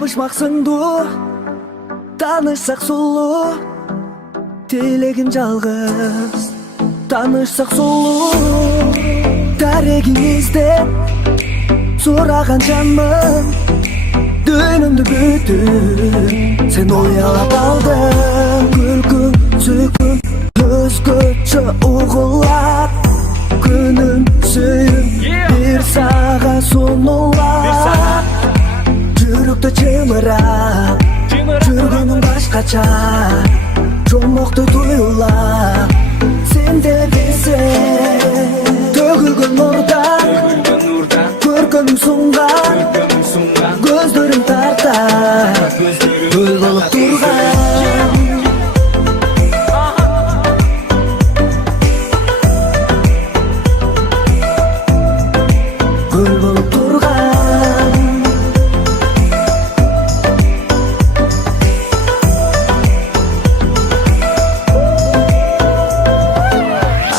табышмак сыңдуу, таанышсак сулуу, тилегим жалгыз. Таанышсак сулуу, дарегиңизде сураган жанмын. Дүйнөмдү бүтүп сен уялап алдың. Күлкүң, сүйкүң өзгөчө угулат. Күнүм, сүйүм бир сага сунулат. Жүрөктө чымырап жүргөнүң башкача, жомокту туюлап сен де билсең. Төгүлгөн нурдан көркөмүң сунган, көздөрүң тарта гүл болуп турган. Гүл болуп турган.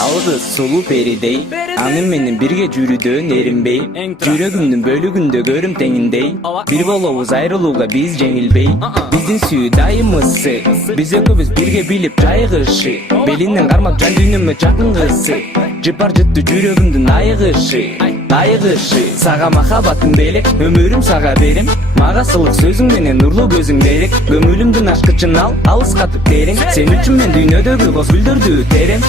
Алгыз сулуу перидей, аны менен бирге жүрүүдөөн эринбей. Жүрөгүмдүн бөлүгүндө көрүм теңиндей. Бир болобуз айрылууга биз жеңилбей. Биздин сүйүү дайым ысы, биз экөөбүз бирге билип жайгышы. Белинден кармап жан дүйнөмө жакынгысы, жыпар жыттı жүрөгүмдүн айыгышы. Сага махаббатым белек, өмүрүм сага берем. Мага сылык сөзүң менен нурлуу көзүң берек. Көңүлүмдүн ачкычын ал, алыскатып терең. Сен үчүн мен дүйнөдөгү боз гүлдөрдү терем.